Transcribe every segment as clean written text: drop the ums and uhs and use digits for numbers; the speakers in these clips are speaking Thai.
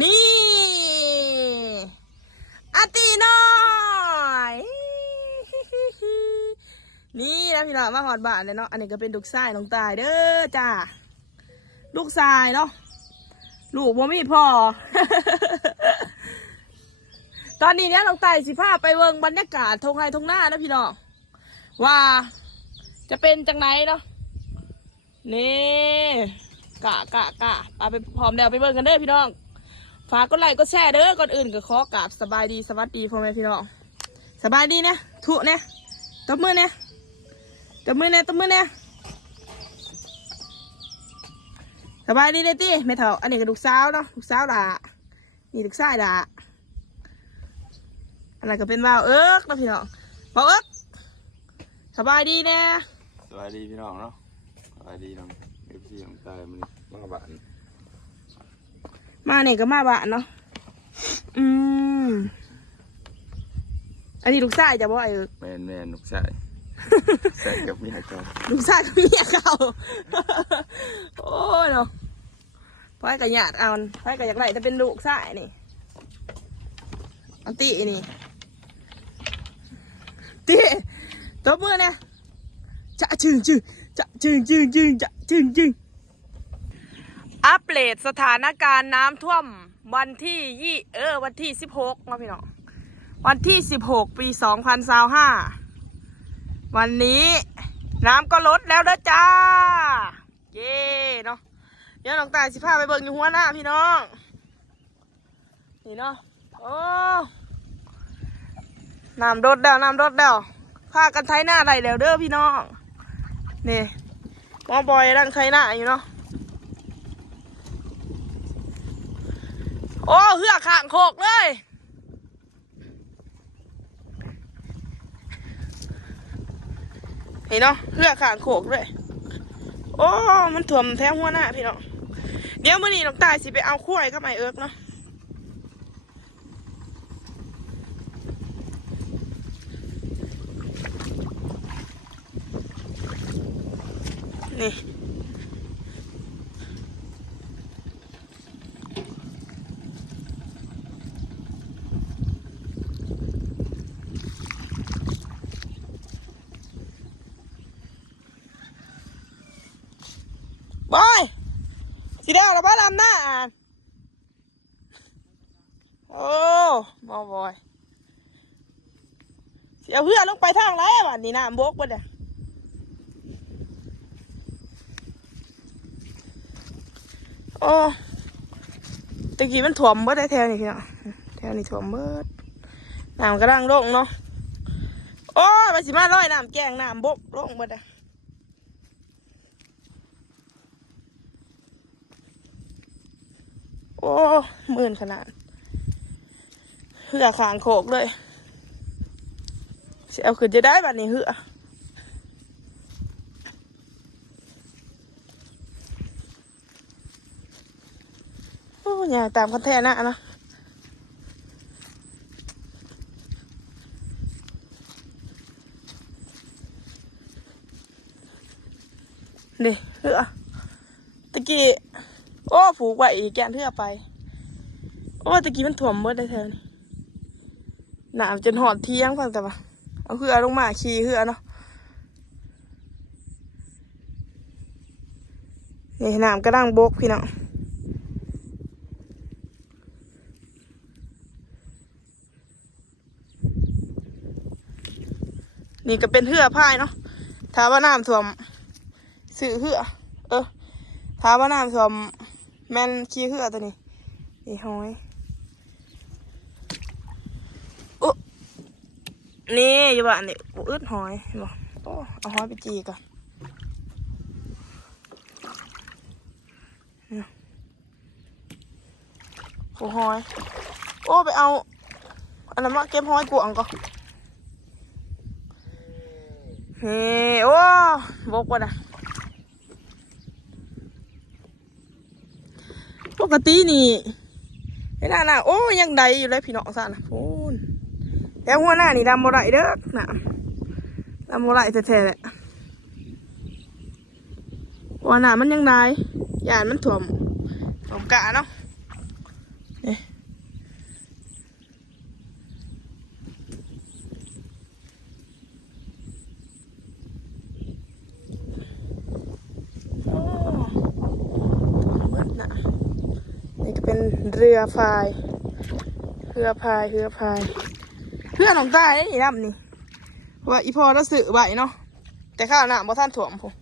นี่อาตีน้อยนี่นะพี่น้องมาหอดบ้านเลยเนาะอันนี้ก็เป็นลูกชายน้องตายเด้อจ้าลูกชายเนาะลูกบ่มีพ่อ ตอนนี้เนี่ยน้องตายสิพาไปเบิ่งบรรยากาศทงไฮทงหน้านะพี่น้องว่าจะเป็นจังไหนเนาะนี่กะเอาไปพร้อมแล้วไปเบิ่งกันเด้อพี่น้องฝากกดไลค์กดแชร์เด้อก่อนอื่นก็ขอกราบสบายดีสวัสดีพ่อแม่พี่น้องสบายดีเนี่ยทุเนี่ยตบมือเนี่ยตบมือเนี่ยสบายดีเลยตีไม่เท่าอันนี้ก็ลูกสาวเนาะลูกสาวด่านี่ลูกชายด่าอันนั้นก็เป็นว่าวนะพี่น้องว่าวสบายดีเนี่ยสวัสดีพี่น้องเนาะสวัสดีน้องเอฟซีของตายมันมาบ้านมาเนี่ยก็มาบ้านเนาะอันนี้ลูกชายจะบอกไอ้แม่นลูกชายใส่กับเมียเก่าลูกชายกับเมียเก่าโอ้ยเนาะพ่อกับญาติเอาพ่อกับอยากไรจะเป็นลูกชายนี่อันตีนี่ตีตัวมือเนี่ยจะจึงอัปเดตสถานการณ์น้ำท่วมวันที่วันที่16นะพี่น้องวันที่16ปี2025วันนี้น้ำก็ลดแล้วเด้อจ้าเย่เนาะเดี๋ยวน้องตายสิพาไปเบิ่งอยู่หัวหน้าพี่น้องนี่เนาะโอ้น้ำลดแล้วพากันไถหน้าไรแล้วเด้อพี่น้องนี่มอบอยดังไถหน้าอยู่เนาะโอ้เหือกข้างโคกเลยเห็นเนาะเหือกข้างโคกเลยโอ้มันถ่วมแท้หัวหน้าพี่น้องเดี๋ยวมื้อนี้น้องตายสิไปเอาขั้วกับไอ้เอิร์กเนาะนี่บอยสิได้เราบ้าลำหน้าโอ้บอยเสียเพื่อนลงไปทางไรบ้านนี้น้ำบกบ่เนี่ยโอ้ตะกี้มันถ่วมเบิดได้แถวนี้พี่เนาะแถวนี้ถ่วมเบิดน้ำกระด้างลงเนาะโอ้ไปสิมาร้อยน้ำแกงน้ำบกลงเบิดอะโอ้หมื่นขนาดเหือขางโขกเลยเสียเอาขึ้นจะได้แบบนี้เหือโอ้ยตามคันแท่นะนะนี่เหือตะกี้โอ้ผูกไว้อีกแกนเหือไปโอ้ตะกี้มันถ่วมเมื่อได้แถวนี้หนาวจนหอดเที่ยงฟังแต่ว่าเอาเหือลงมาขี่เหือเนาะนี่น้ำกระด้างบกพี่น้องนี่ก็เป็นเหือพายเนาะถ้าว่าน้ำท่วมสื่อเหือถ้าว่าน้ำท่วมแม่นขี่เหือตัวนี้นี่หอยอุ๊นี่อยู่บ้านนี่อึดหอยบอกโอ้เอาหอยไปจีก่อนโอ้หอยโอ้ไปเอาอันนั้นมาเก็บหอยกวางก่อนเฮ้โอ้บกว่ะนะปกตินี่ไอ้หน้าโอ้ยังใดอยู่เลยพี่น้องซะนะพูนแต่หัวหน้านี่ดำบ่ได้เด้อน่ะดำบ่ได้แท้ๆแหละหัวหน้ามันยังได้ยานมันถ่วมกะเนาะ นี่โอ้เบิดน่ะนี่ก็เป็นเรือพายเรือพายเรือพายเพื่อนของใต้ได้อีน้ำนี่เพราะว่าอีพอเราสื่อไว้เนาะแต่ข้าวหน้าบ่ท่านถ่วมผม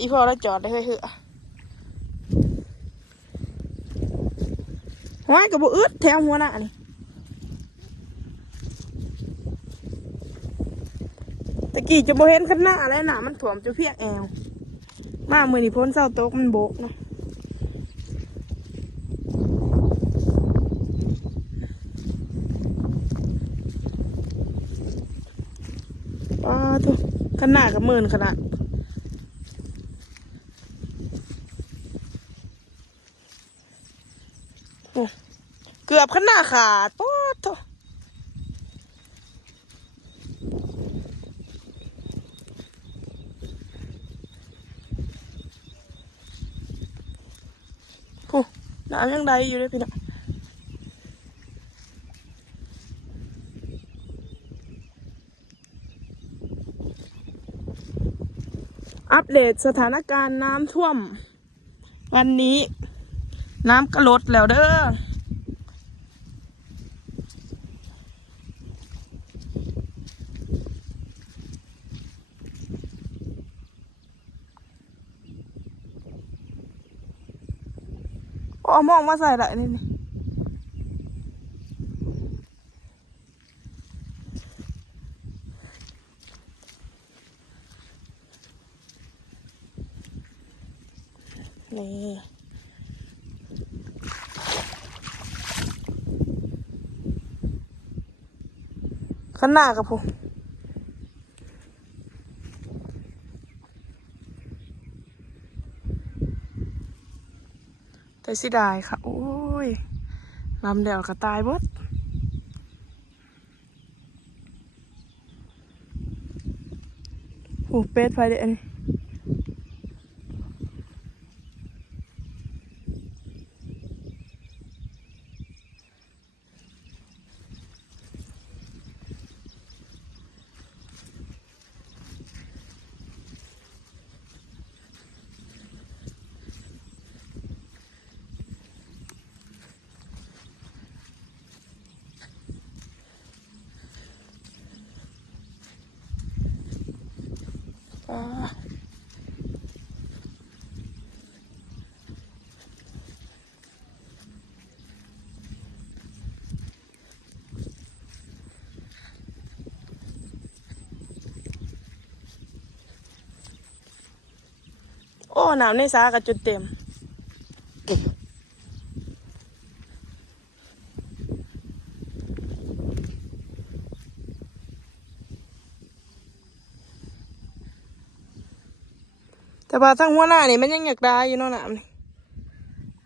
อีพอเราจอดได้เฮ้ยหัวกับบุอึดแถวหัวหน้านี่ตะกี้จะบ่เห็นข้างหน้าอะไรหนามันถ่วมจะเพียกแอวมาเมื่อนี่พ้นเศร้าโต๊ะมันโบกเนาะทุกขนาดกับหมื่นขนาดเกือบขนาดขาดโอ้โถน้ำยังใดอยู่เลยพี่น้องอัปเดตสถานการณ์น้ำท่วมวันนี้น้ำก็ลดแล้วเด้อมองมาใส่ละนี่ข้างหน้ากับผมแต่สิได้ค่ะโอ้ยลำเดี่ยวก็ตายเบิดเป็ดไฟเด็ดนี่โอ้น้ำในสากับจุดเต็มแต่ว่าทั้งหัวหน้านี่มันยังอยากได้อยู่เนาะน้ำนี่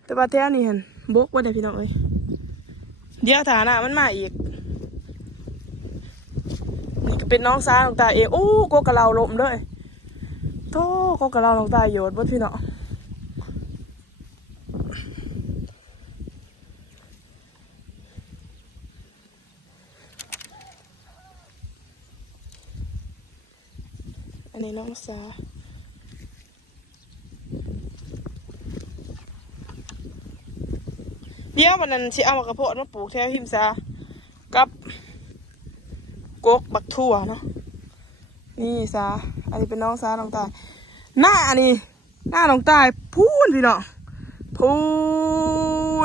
แต่ว่าแท้นี่เห็นบกว่าได้พี่น้องเอ้ยเดี๋ยวฐานะมันมาอีกนี่ก็เป็นน้องสาวน้องตาเองโอ้ก็กระเราลมด้วยโธ่ก็กระเราน้องตาโยดบ่พี่น้องอันนี้น้องสาวเดี๋ยววันนั้นสิเอามากระโพดมาปลูกแถวหิมซากับกกบักทั่วเนาะนี่ซาอันนี้เป็นน้องซาน้องตายหน้าอันนี้หน้าน้องตายพูนพี่น้องพู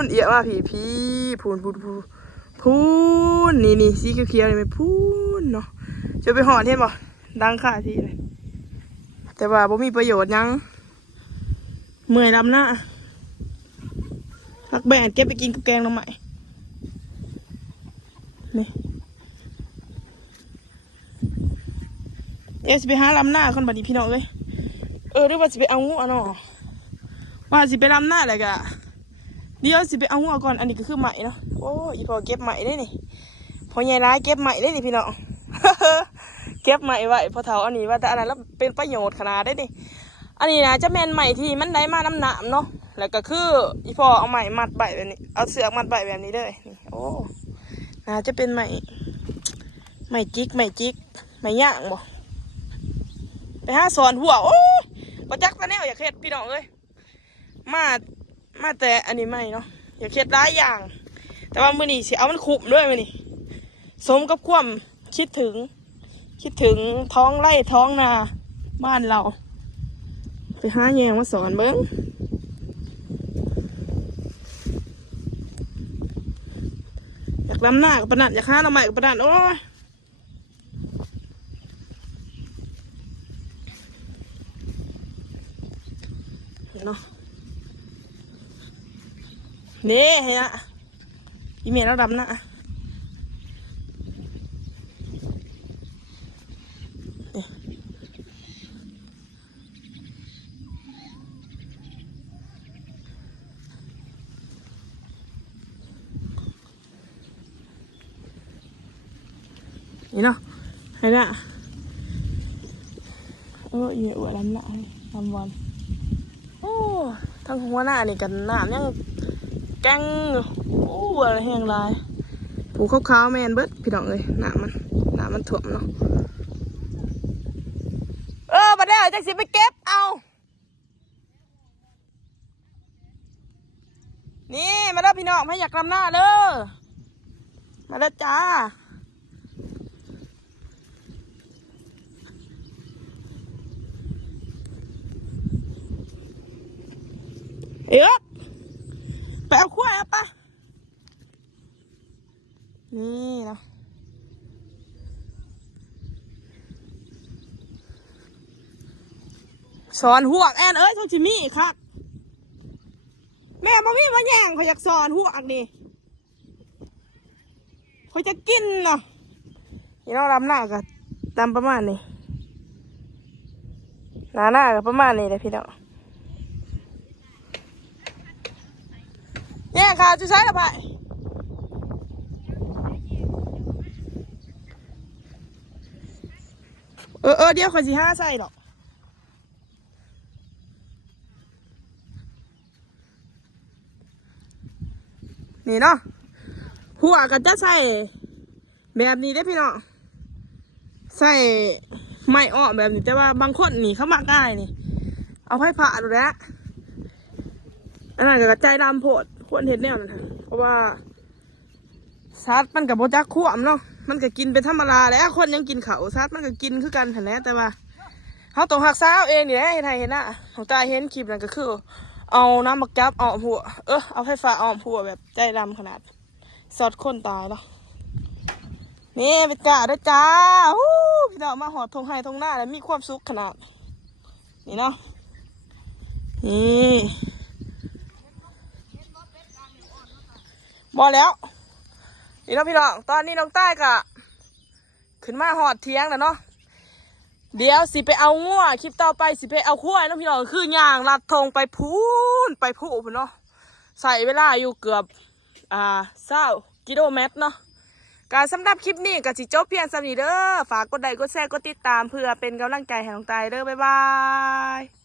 นเอียมาพี่พูนนี่สีเขียวๆนี่ไม่พูนเนาะจะไปห่อเทียนบ่ดังข่าทีเลยแต่ว่าบ่มีประโยชน์ยังเมื่อยลำหน้าผักแบนเก็บไปกินกับแกงน้ำใหม่นี่สิไปหาลำหน้าคนบัดนี้พี่น้องเลยหรือว่าสิไปเอางัวเนาะว่าสิไปลำหน้าอะไรกะเดี๋ยวสิไปเอางัวก่อนอันนี้ก็คือใหม่เนาะโอ้ยพอเก็บใหม่ได้นี่พอใหญ่ร้ายเก็บใหม่ได้นี่พี่น้อง เก็บใหม่ไว้พอเถาอันนี้ว่าแต่อันนั้นแล้วเป็นประโยชน์ขนาดได้นี่ อันนี้นะจะแม่นใหม่ที่มันได้มาน้ำหนามเนาะแล้วก็คืออีพอเอาใหม่มัดใบแบบนี้เอาเสือกมัดใบแบบนี้เลยนี่โอ้น่าจะเป็นใหม่จิกใหม่ย่างบ่ไปหาสอนหัวโอ้ยประจักษ์ตะแนวอยากเฮ็ดพี่น้องเอ้ยมาแต่อันนี้ไม่เนาะอยากเฮ็ดหลายอย่างแต่ว่ามื้อนี้สิเอามันคุ้มด้วยมื้อนี้สมกับความคิดถึงท้องไร่ท้องนาบ้านเราไปหาแยงมาสอนเบิ้งอยากลำหน้ากับปนัดอยากหาหน่อไม้กับปนัดโอ้ยเนาะนี่เฮียอีเมลเราดำหน้านี่เนาะให้ละเยอะกว่าลำหน้าลำวันโอ้ทั้งหัวหน้านี่กันน้ำยังแกงโอ้อะไรแห้งลายผูขาวๆแมนเบิดพี่น้องเลยน้ำมันถ่วมเนาะมาได้จังสิไปเก็บเอานี่มาเด้อพี่น้องให้อยากลำหน้าเด้อมาเด้อจ้าไปเอาขั้วแล้วปะนี่เนาะสอนหัวแอนโซชิมี่ครับแม่บอกพี่ว่าแย่งเขาอยากสอนหัวนี่เขาจะกินเนาะนี่เราลำหน้ากันตามประมาณนี้หน้ากับประมาณนี้เลยพี่น้องเนี่ยข่าวจะใช้ละไปเดี๋ยวคนสิห้าใส่หรอกนี่เนาะหัวก็จะใส่แบบนี้ได้พี่น้องใส่ไม้อ้อแบบนี้แต่ว่าบางคนนี่เขามักง่ายนี่เอาไผ่ผ่าดูแลอันนั้นก็ใจดำโพดควรเห็นแนวนั่นค่ะเพราะว่าซัดมันกับโบจักขวมเนาะมันก็กินเป็นธรรมดาแล้วคนยังกินเขาซัดมันก็กินคือกันเห็นแล้วแต่ว่าเขาต้องหักษาเองนี่แหละไทยเห็นนะของตาเห็นคลิปนั่นก็คือเอาน้ำมักจับเอาหัวเอาไฟฟ้าเอาหัวแบบใจดำขนาดสอดคนตายเนาะนี่เป็นกาด้วยจ้าพี่น้องมาหอดทงไฮทงหน้าแล้วมีความสุขขนาดนี่เนาะนี่บอแล้วนี่น้องพี่น้องตอนนี้น้องใต้กะขึ้นมาหอดเทียงแล้วเนาะเดี๋ยวสิไปเอางัวคลิปต่อไปสิไปเอาขั้วน้องพี่น้องคือย่างลัดทงไปพูนไปพูนเนาะใส่เวลาอยู่เกือบ20 กิโลเมตรเนาะการสำหรับคลิปนี้ก็สิจบเพียงสำนี้เด้อฝากกดไลค์กดแชร์กดติดตามเพื่อเป็นกำลังใจให้น้องใต้เด้อบ๊ายบาย